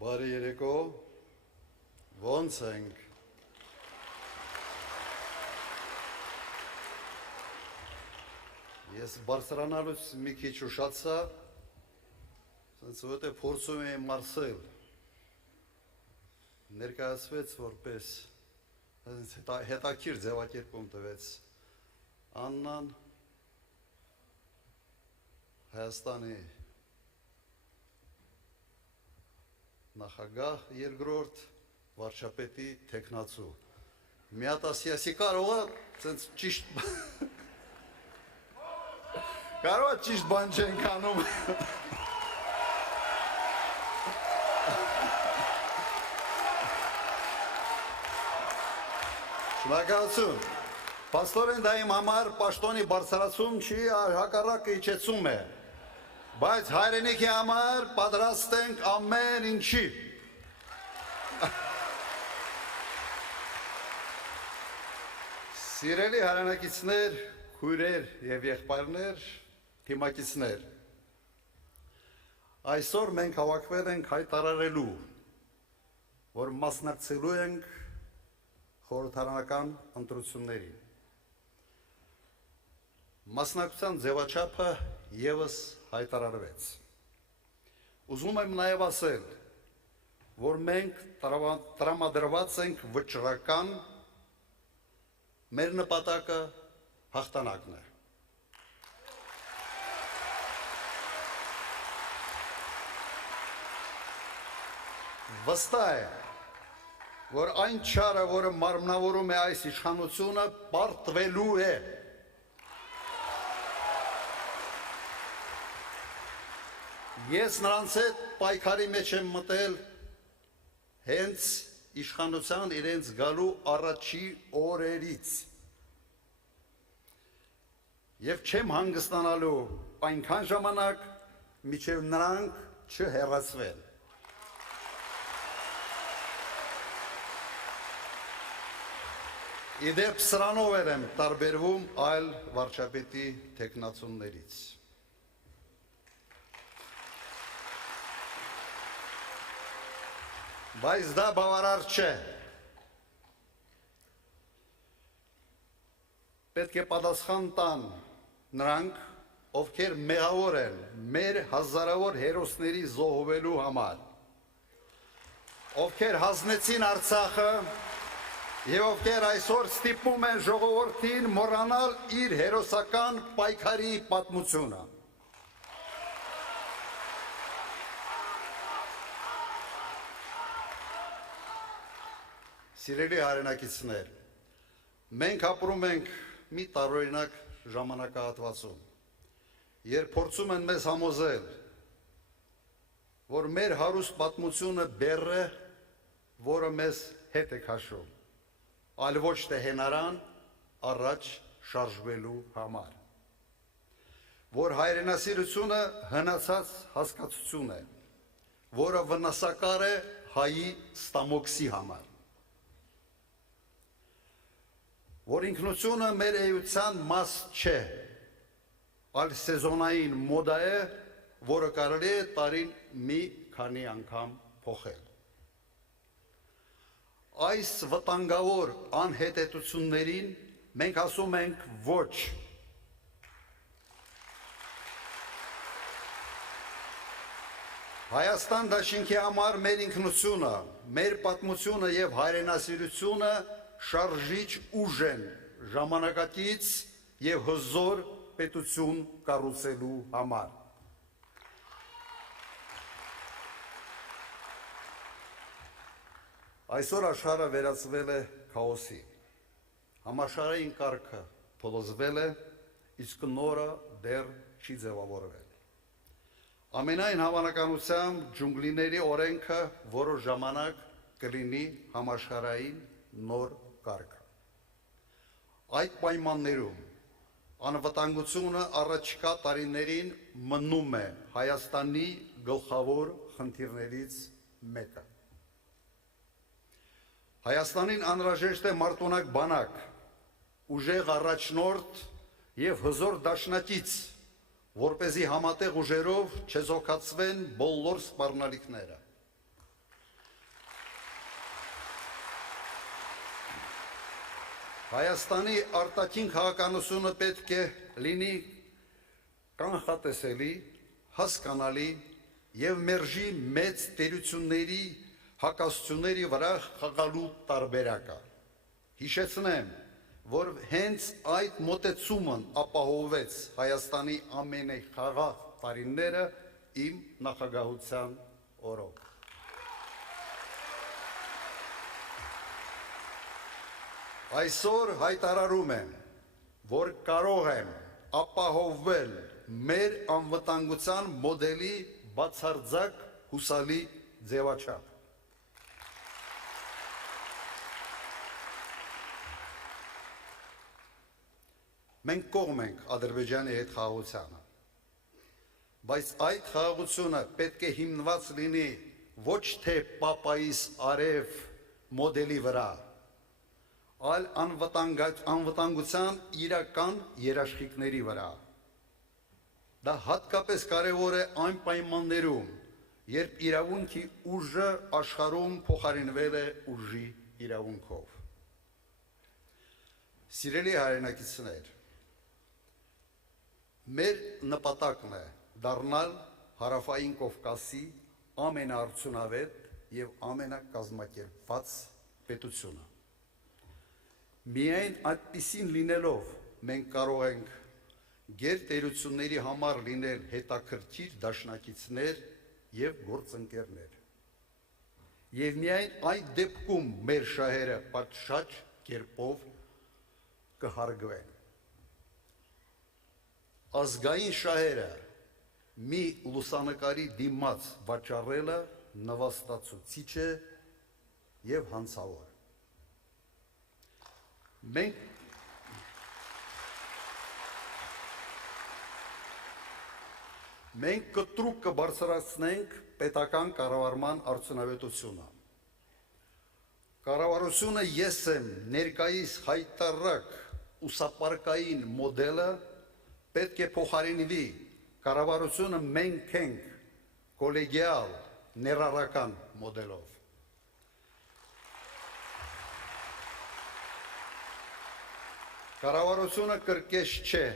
Բարի երեկո, ոնց ենք։ Ես բարձրանալուց մի քիչ ուշացա, սենց որտե փորձում եմ մարսել, ներկայացվեց որպես հետաքրքիր ձևակերպում տվեց Աննան Հայաստանի նախագահ երկրորդ վարչապետի թեկնածու։ Մի հատ ասի կարող է սենց ճիշտ կարող է ճիշտ բան չենք անում։ Շնորհակալություն։ Պաստորեն դա իմ համար պաշտոնի բարձրացում չի, հակառակը իջեցում է։ Բայց հայրենիքի համար պատրաստ ենք ամեն ինչի։ Սիրելի հայրենակիցներ, քույրեր եւ եղբայրներ, թիմակիցներ, այսօր մենք հավաքվել ենք հայտարարելու, որ մասնակցելու ենք խորհրդարանական ընտրություններին։ Մասնակցության ձևաչափը ևս հայտարարվեց։ Ուզում եմ նաև ասել, որ մենք տրամադրված ենք վճռական, մեր նպատակը հաղթանակն է։ Վստահ է, որ այն չարը, որը մարմնավորում է այս իշխանությունը, պարտվելու է։ Ես նրանց հետ պայքարի մեջ եմ մտել հենց իշխանության իրենց գալու առաջի օրերից և չեմ հանգստանալու այնքան ժամանակ, մինչև նրանք չհեռացվեն։ Իդեպ սրանով եմ տարբերվում այլ վարչապետի թեկնածուներից։ Բայց դա բավարար չէ։ Պետք է պատասխան տան նրանք, ովքեր մեղավոր են մեր հազարավոր հերոսների զոհվելու համար, ովքեր հանձնեցին Արցախը և ովքեր այսօր ստիպում են ժողովրդին մոռանալ իր հերոսական պայքարի պատմությունը։ Սիրելի հայրենակիցներ, մենք ապրում ենք մի տարօրինակ ժամանակահատվածում, երբ փորձում են մեզ համոզել, որ մեր հարուստ պատմությունը բեռ է, որը մեզ հետ է քաշում, այլ ոչ թե հենարան առաջ շարժվելու համար, որ հայրենասիրությունը հնացած հասկացություն է, որը վնասակար է հայի ստամոքսի համար, որ ինքնությունը մեր էության մաս չէ, այլ սեզոնային մոդա է, որը կարելի է տարին մի քանի անգամ փոխել։ Այս վտանգավոր անհետեցություններին մենք ասում ենք ոչ։ Հայաստան դաշինքի համար մեր ինքնությունը, մեր պատմությունը և հայրենասիրությունը շարժիչ ուժ են ժամանակակից և հզոր պետություն կառուցելու համար։ Այսօր աշխարհը վերածվել է քաոսի։ Համաշխարհային կարգը փլուզվել է, իսկ նորը դեռ չի ձևավորվել։ Ամենայն հավանականությամբ ջունգլիների օրենքը որոշ ժամանակ կլինի համաշխարհային նոր կարգ։ Այդ պայմաններում անվտանգությունը առաջիկա տարիներին մնում է Հայաստանի գլխավոր խնդիրներից մեկը։ Հայաստանին անհրաժեշտ է մարտունակ բանակ, ուժեղ առաջնորդ և հզոր դաշնակից, որպեսզի համատեղ ուժերով չեզոքացվեն բոլոր սպառնալիքները։ Հայաստանի արտաքին քաղաքականությունը պետք է լինի կանխատեսելի, հասկանալի եւ մերժի մեծ տերությունների հակասությունների վրա խաղալու տարբերակը։ Հիշեցնեմ, որ հենց այդ մոտեցումն ապահովեց Հայաստանի ամենախաղաղ տարիները իմ նախագահության օրոք։ Այսօր հայտարարում եմ, որ կարող եմ ապահովել մեր անվտանգության մոդելի բացարձակ հուսալի ձևաչափ։ Մենք կողմ ենք Ադրբեջանի հետ խաղաղությանը, բայց այդ խաղաղությունը պետք է հիմնված լինի ոչ թե պապայիս արև մոդելի վրա, այլ անվտանգության իրական երաշխիքների վրա։ Դա հատկապես կարևոր է այն պայմաններում, երբ իրավունքի ուժը աշխարհում փոխարինվել է ուժի իրավունքով։ Սիրելի հայրենակիցներ, մեր նպատակն է դառնալ Հարավային Կովկասի ամենաարդյունավետ եւ ամենակազմակերպված պետությունը։ Միայն այդպիսին լինելով մենք կարող ենք գերտերությունների համար լինել հետաքրքիր դաշնակիցներ եւ գործընկերներ։ Եվ միայն այդ դեպքում մեր շահերը պատշաճ կերպով կհարգվեն։ Ազգային շահերը մի լուսանկարի դիմաց վաճառելը նվաստացուցիչ է եւ հանցավոր։ Մենք կտրուկ կբարձրացնենք պետական կառավարման արդյունավետությունը։ Կառավարությունը ես եմ ներկայիս հայտարարակ ուսապարկային մոդելը պետք է փոխարինվի կառավարությունը մենք ենք կոլեգիալ ներառական մոդելով։ Կառավարությունը կրկես չէ,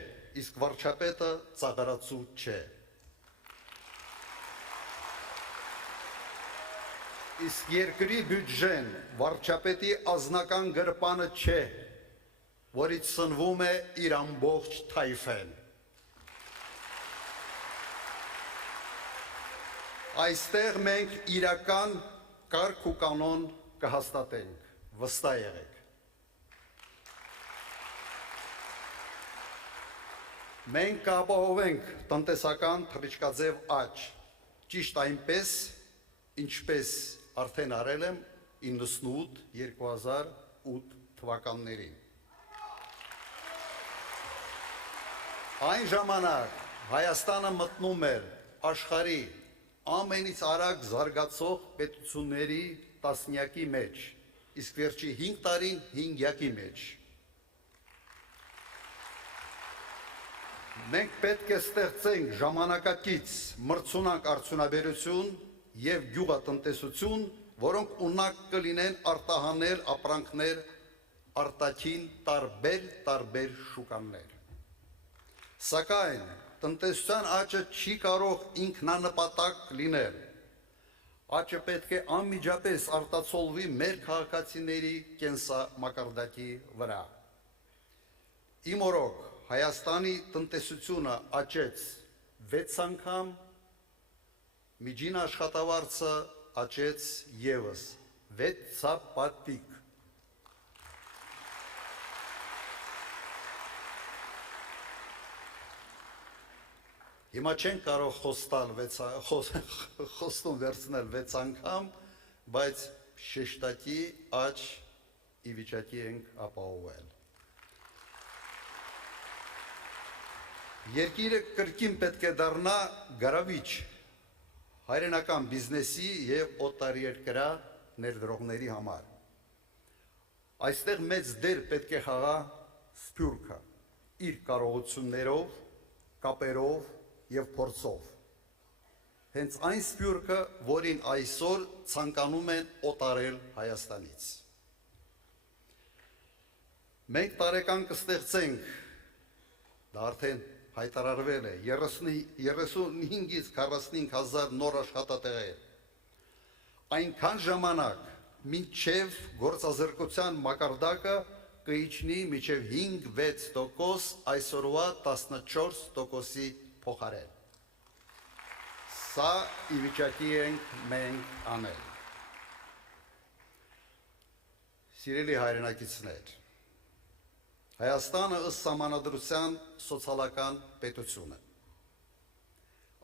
իսկ վարչապետը ծաղրացու չէ։ Իսկ երկրի բյուջեն վարչապետի ազնական գրպանը չէ, որից սնվում է իր ամբողջ թայֆեն։ Այստեղ մենք իրական կարգ ու կանոն կհաստատենք, վստահ եղեք։ Մենք կապահովենք տնտեսական թռիչքաձև աճ, ճիշտ այնպես, ինչպես արդեն արել եմ 98-2008 թվականներին։ Այն ժամանակ Հայաստանը մտնում էր աշխարհի ամենից արագ զարգացող պետությունների տասնյակի մեջ, իսկ վերջի 5 տարին հինգյակի մեջ։ Մենք պետք է ստեղծենք ժամանակակից մրցունակ արդյունաբերություն եւ գյուղատնտեսություն, որոնք ունակ կլինեն արտահանել ապրանքներ արտաքին տարբեր շուկաներ։ Սակայն տնտեսության աճը չի կարող ինքնանպատակ լինել։ Աճը պետք է անմիջապես արտացոլվի մեր քաղաքացիների կենսամակարդակի վրա։ Իմ օրոք Հայաստանի տնտեսությունը աճեց 6 անգամ, միջին աշխատավարձը աճեց եւս 6 պատիկ։ Հիմա չեն կարող խոստում վերցնել 6 անգամ, բայց շեշտակի աճ ի վիճակի ենք ապահովել։ Երկիրը կրկին պետք է դառնա գրավիչ հայրենական բիզնեսի եւ օտարերկրյա ներդրողների համար։ Այստեղ մեծ դեր պետք է խաղա Սփյուռքը իր կարողություններով, կապերով եւ փորձով։ Հենց այն Սփյուռքը, որին այսօր ցանկանում են օտարել Հայաստանից։ Մենք տարեկան կստեղծենք, դա արդեն հայտարարվել է, 35-ից 45 հազար նոր աշխատատեղեր, այնքան ժամանակ, մինչև գործազրկության մակարդակը կիջնի մինչև 5-6%, այսօրվա 14%-ի փոխարեն։ Սա ի վիճակի ենք մենք անել։ Սիրելի հայրենակիցներ, Հայաստանը ըստ սահմանադրության սոցիալական պետություն է։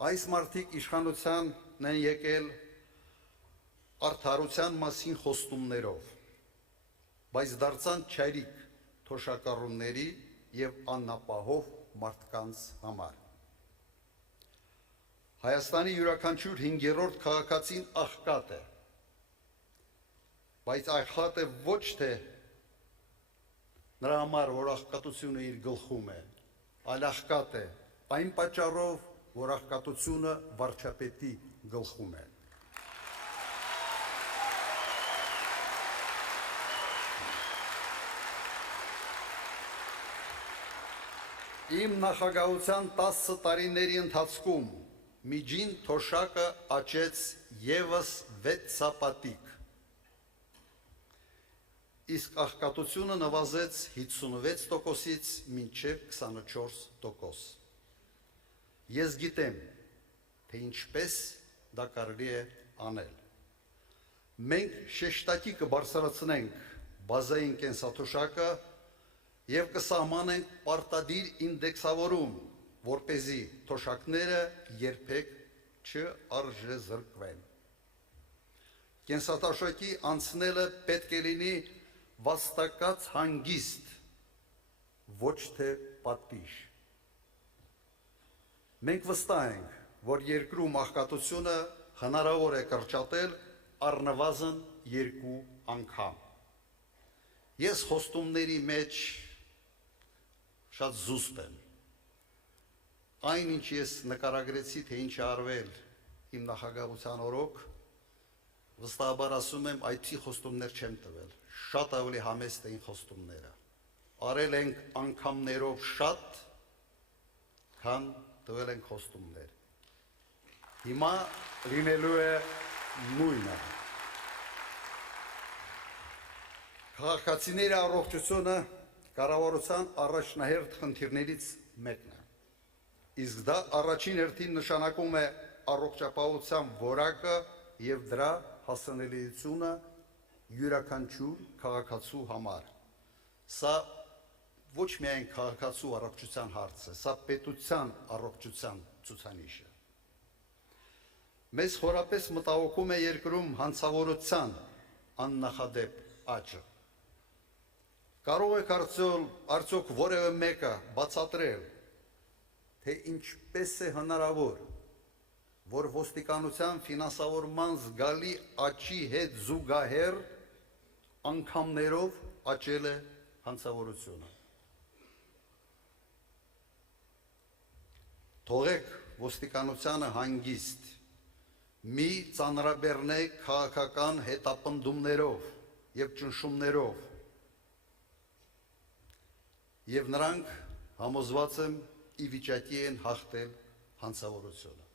Այս մարդիկ իշխանության են եկել արդարության մասին խոստումներով, բայց դարձան չայրիկ թոշակառուների և անապահով մարդկանց համար։ Հայաստանի յուրաքանչյուր 5-րդ քաղաքացին աղքատ է, բայց աղքատ է ոչ թե նրա համար, որ աղքատությունը իր գլխում է, այլ աղքատ է այն պատճառով, որ աղքատությունը վարչապետի գլխում է։ Իմ նախագահության 10 տարիների ընթացքում միջին թոշակը աճեց ևս 6 իսկ աղքատությունը նվազեց 56%-ից մինչև 24%։ Ես գիտեմ, թե ինչպես դա կարելի է անել։ Մենք շեշտակի կբարձրացնենք բազային կենսաթոշակը և կսահմանենք պարտադիր ինդեքսավորում, որպեսզի թոշակները երբեք չարժեզրկվեն։ Կենսաթոշակի անցնելը պետք է լինի վաստակած հանգիստ, ոչ թե պատիժ։ Մենք վստահ ենք, որ երկրում աղքատությունը հնարավոր է կրճատել առնվազն 2 անգամ։ Ես խոստումների մեջ շատ զուսպ եմ։ Այն, ինչ ես նկարագրեցի, թե ինչ է արվել իմ նախագահության օրոք, վստահաբար ասում եմ, այդպիսի խոստումներ չեմ տվել, շատ ավելի համեստ էին խոստումները։ Արել ենք անգամներով շատ, քան տվել ենք խոստումներ։ Հիմա լինելու է նույնը։ Քաղաքացիների առողջությունը կառավարության առաջնահերթ խնդիրներից մեկն է։ Իսկ դա առաջին հերթին նշանակում է առողջապահության որակը և դրա հասանելիությունը յուրաքանչյուր քաղաքացու համար։ Սա ոչ միայն քաղաքացու առողջության հարց է, սա պետության առողջության ցուցանիշ է։ Մեզ խորապես մտահոգում է երկրում հանցավորության աննախադեպ աճը։ Կարող եք արդյոք որևէ մեկը բացատրել, թե ինչպես է հնարավոր, որ ոստիկանության ֆինանսավորման զգալի աճի հետ զուգահեռ անգամներով աճել է հանցավորությունը։ Թողեք ոստիկանությանը հանգիստ, մի ծանրաբեռնեք քաղաքական հետապնդումներով և ճնշումներով, և նրանք համոզված եմ ի վիճակի են հաղթել հանցավորությունը։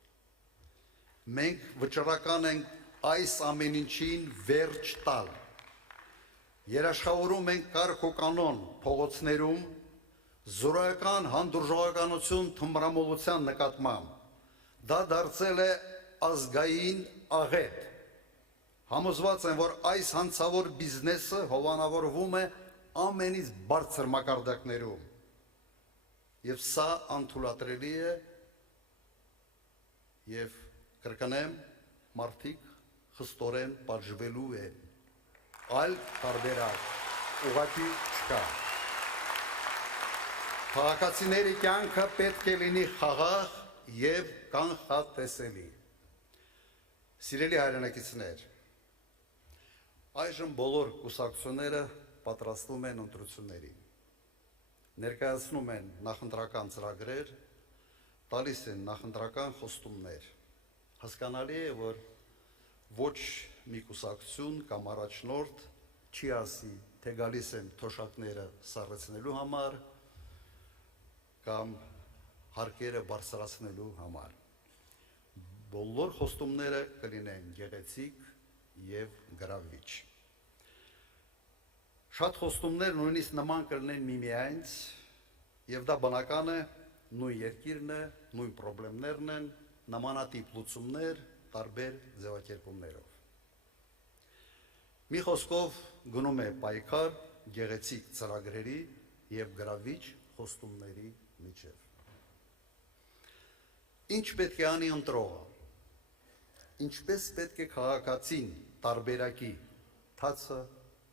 Մենք վճռական ենք այս ամեն ինչին վերջ տալ։ Երաշխավորում ենք կարգ ու կանոն փողոցներում, զորայական հանդուրժողականություն թմրամոլության նկատմամբ։ Դա դարձել է ազգային աղետ։ Համոզված եմ, որ այս հանցավոր բիզնեսը հովանավորվում է ամենից բարձր մակարդակներում։ Եվ սա անթույլատրելի է և կրկնեմ, մարդիկ խստորեն պատժվելու են, այլ տարբերակ ուղղակի չկա։ Քաղաքացիների կյանքը պետք է լինի խաղաղ և կանխատեսելի։ Սիրելի հայրենակիցներ, այժմ բոլոր կուսակցությունները պատրաստվում են ընտրություններին, ներկայացնում են նախընտրական ծրագրեր, տալիս են նախընտրական խոստումներ։ Հասկանալի է, որ ոչ մի կուսակցություն կամ առաջնորդ չի ասի, թե գալիս են թոշակները սառեցնելու համար կամ հարկերը բարձրացնելու համար։ Բոլոր խոստումները կլինեն գեղեցիկ եւ գրավիչ։ Շատ խոստումներ նույնիսկ նման կլինեն միմյանց, եւ դա բնական է, նույն երկիրն է, նույն խնդիրներն են, նմանատիպ լուծումներ տարբեր ձևակերպումներով։ Մի խոսքով գնում է պայքար գեղեցիկ ծրագրերի եւ գրավիչ խոստումների միջև։ Ինչ պետք է անի ընտրողը, ինչպես պետք է քաղաքացին տարբերակի թացը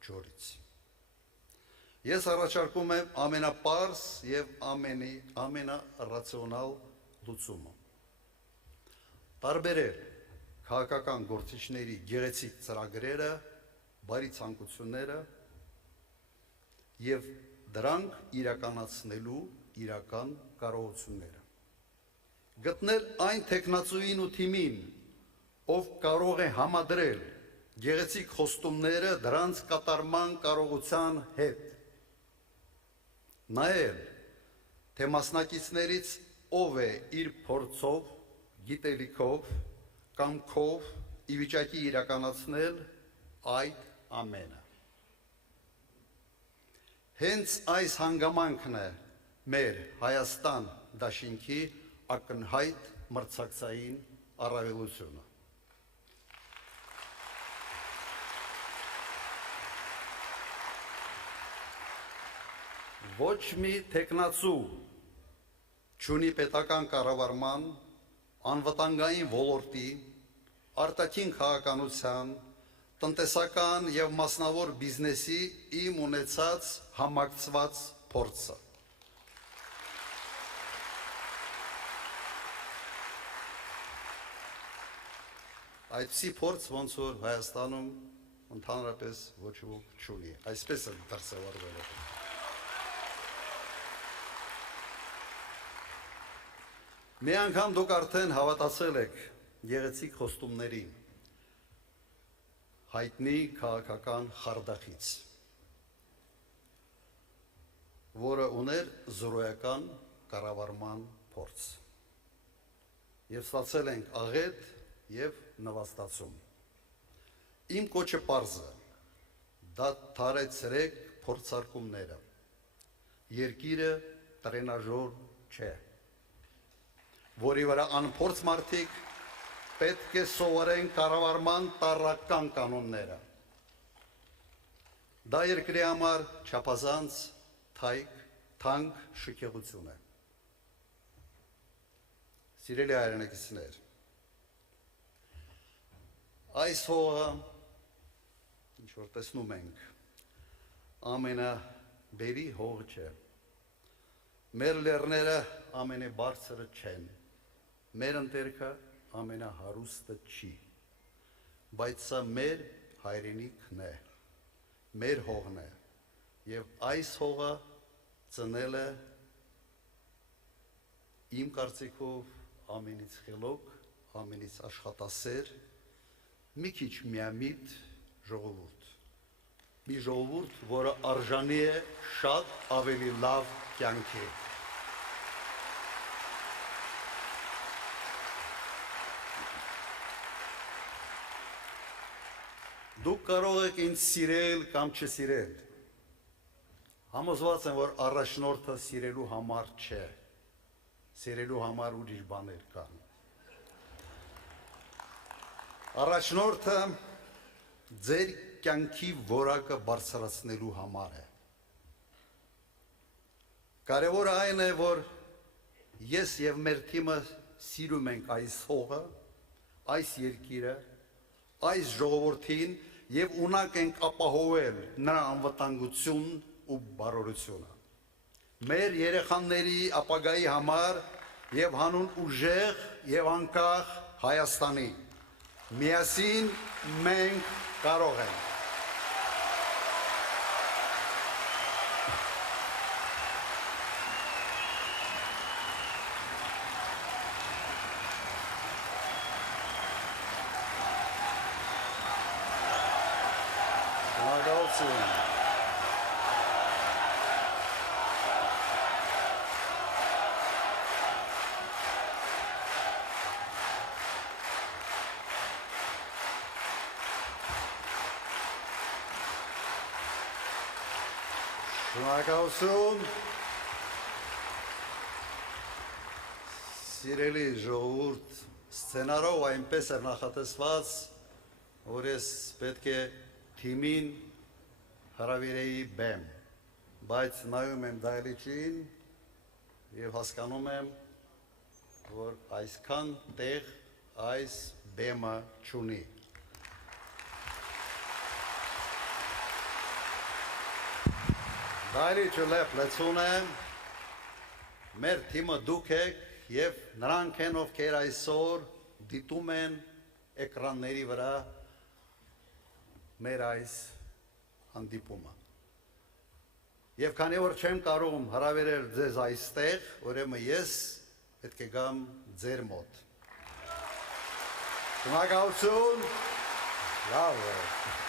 ջորից։ Ես առաջարկում եմ ամենապարզ եւ ամենառացիոնալ լուծումը։ Տարբերել քաղաքական գործիչների գեղեցիկ ծրագրերը, բարի ցանկությունները եւ դրանք իրականացնելու իրական կարողությունները։ Գտնել այն տեխնացուին ու թիմին, ով կարող է համադրել գեղեցիկ խոստումները դրանց կատարման կարողության հետ։ Նայել, թե մասնակիցներից ով է իր փորձով, գիտելիքով, կամքով ի վիճակի իրականացնել այդ ամենը։ Հենց այս հանգամանքն է մեր Հայաստան դաշինքի ակնհայտ մրցակցային առավելությունը։ Ոչ մի տեխնացու չունի պետական կառավարման, անվտանգային ոլորտի, արտաքին քաղաքականության, տնտեսական եւ մասնավոր բիզնեսի իմ ունեցած համակցված փորձը։ Այդպիսի փորձ ոնց որ Հայաստանում ընդհանրապես ոչ ոք չունի, այսպես է դրսևորվել։ Մի անգամ դուք արդեն հավատացել եք գեղեցիկ խոստումներին, հայտնի քաղաքական խարդախից, որը ուներ զրոյական կառավարման փորձ։ Եվ ստացել ենք աղետ եւ նվաստացում։ Իմ կոչը պարզ է, դադարեցրեք փորձարկումները։ Երկիրը տրենաժոր չէ, որի վրա անփորձ մարդիկ պետք է սովորեն կառավարման տարրական կանոնները։ Դա երկրի համար չափազանց թանկ շքեղություն է։ Սիրելի հայրենակիցներ, այս հողը, ինչ որ տեսնում ենք, ամենաբերի հող չէ։ Մեր լեռները ամենաբարձրը չեն, մեր ընտերքը ամենահարուստը չի, բայց սա մեր հայրենիքն է, մեր հողն է, եւ այս հողը ծնել է իմ կարծիքով ամենից խելոք, ամենից աշխատասեր, մի քիչ միամիտ ժողովուրդ, մի ժողովուրդ, որը արժանի է շատ ավելի լավ կյանքի։ Դուք կարող եք ինձ սիրել կամ չսիրել, համոզված եմ, որ առաջնորդը սիրելու համար չէ, սիրելու համար ուրիշ բաներ կան։ Առաջնորդը ձեր կյանքի որակը բարձրացնելու համար է։ Կարևորը այն է, որ ես եւ մեր թիմը սիրում ենք այս հողը, այս երկիրը, այս ժողովրդին եւ ունակ ենք ապահովել նրա անվտանգություն ու բարօրությունը։ Մեր երեխաների ապագայի համար եւ հանուն ուժեղ եւ անկախ Հայաստանի։ Միասին մենք կարող ենք։ Շնորհակալություն։ Շնորհակալություն։ Սիրելի ժողովուրդ, սցենարով այնպես էր նախատեսված, որ ես պետք է թիմին հրավիրեի բեմ, բայց նայում եմ դահլիճին եւ հասկանում եմ, որ այսքան տեղ այս բեմը չունի։ Դահլիճը լեցուն է, մեր թիմը դուք եք եւ նրանք են, ովքեր այսօր դիտում են էկրանների վրա մեր այս հանդիպումը։ Եվ քանի որ չեմ կարող հրավիրել ձեզ այստեղ, ուրեմն ես պետք է գամ ձեր մոտ։ Շնորհակալություն։ Լավ է։